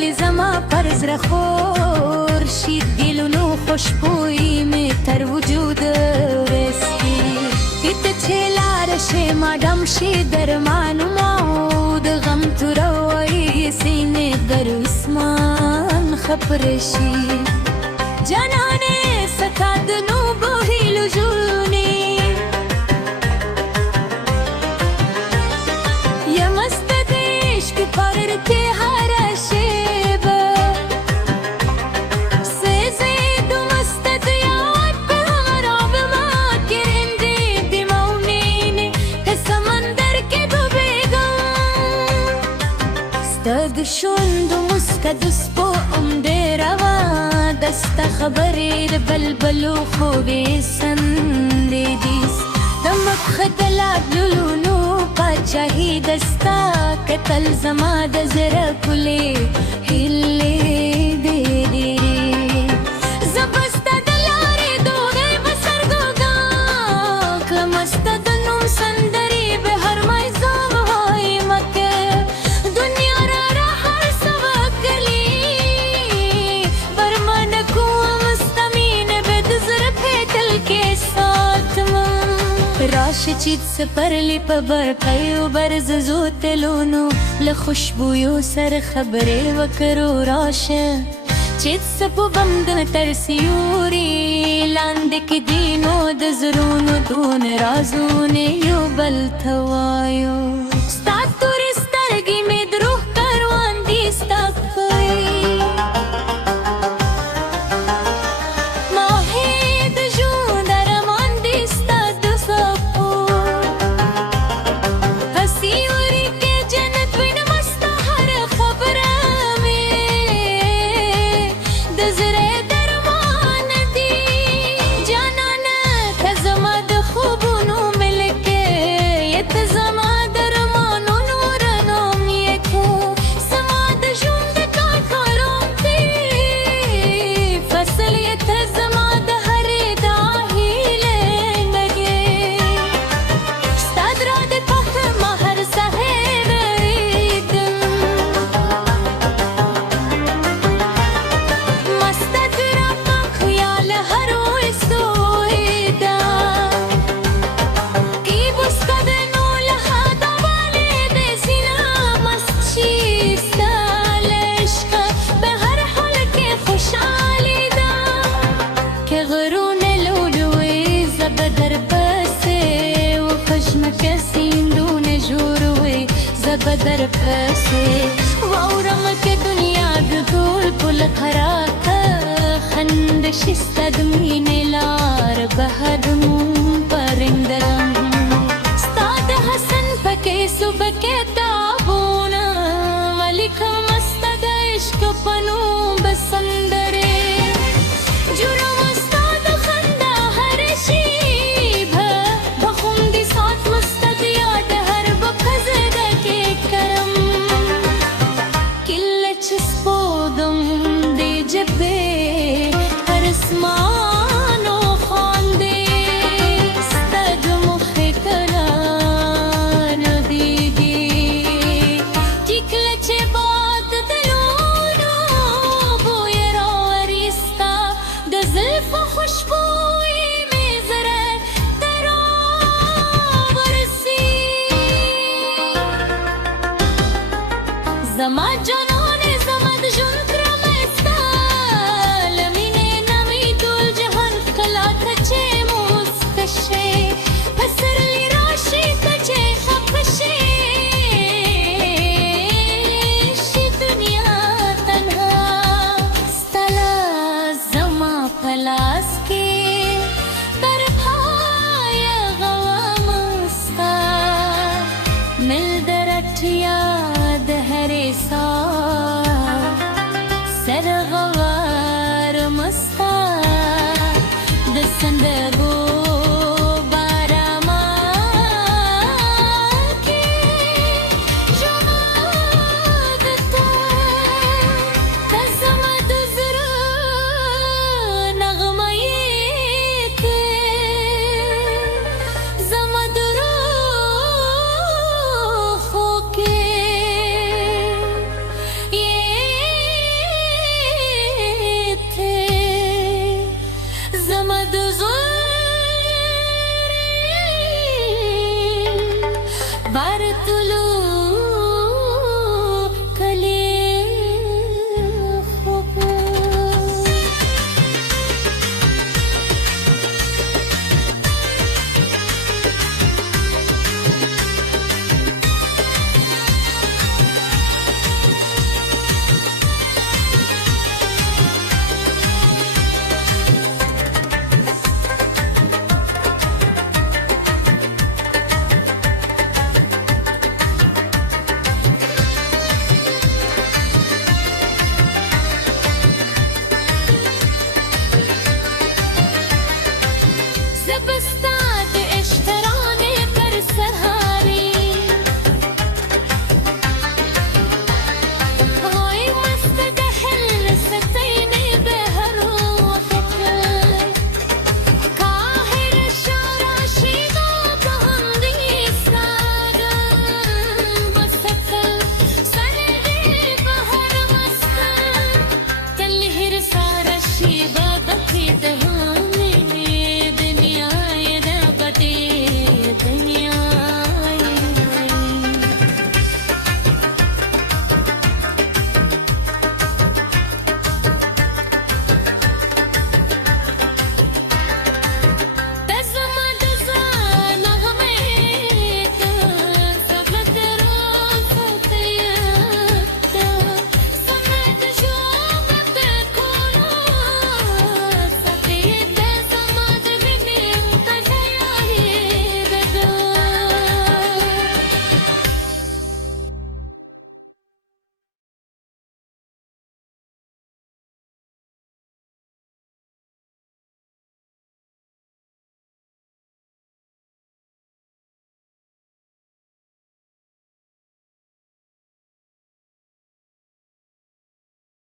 ویل زما پر زړه خورشید ګلونو خوشبویي مې تر وجوده رسي ته چې لاړه شې ما ډم شي درمانونه د غم توره وایي سینې در اسمان خپره شي جانانې ستا د نوبو هیلو ژوندې یم مست د عشق پر کې هره شیبه سزید مست د یاد په همراه ما کې رندې د مونینې که سمندر کې ډوبېږم ستا د شونډو مسکه د سپو عمدې روا دستا خبرې د بلبلو خوږې سندې دي د مخ د لالونو پاچاهي دستا کتل زما د زړه کلې هیلې دې زه به ستا د لارې دوغې به سرګوګا کړم ستا د نوم سندرې به هر مایزه به وایمه که دنیا را هر څه وکړي برمنه کوم ستا مینې به د زړه پیدل کې ساتمه راشه چې سپرلی په برقیو برززو تلونو له خوشبویو سره خبرې وکړو راشه چې څپو بم د تر سیوري لاندې کې دینو د زړونو دون رازونه یو بل ته وایو ستا تورې سترګې مې د روح کاروان دي ستا بدر پسې واورم که دنیا د ټول پل خراکه خندش ستا د مینې لار بهرم پرندرم ستا د حسن پکې صبح کتابونه ولیکم ستا د عشق په نوم به سندرې جوړوم ستا د خندا هر شیبه بخوم دې ساتم ستا د یاد هر بخزه زما جان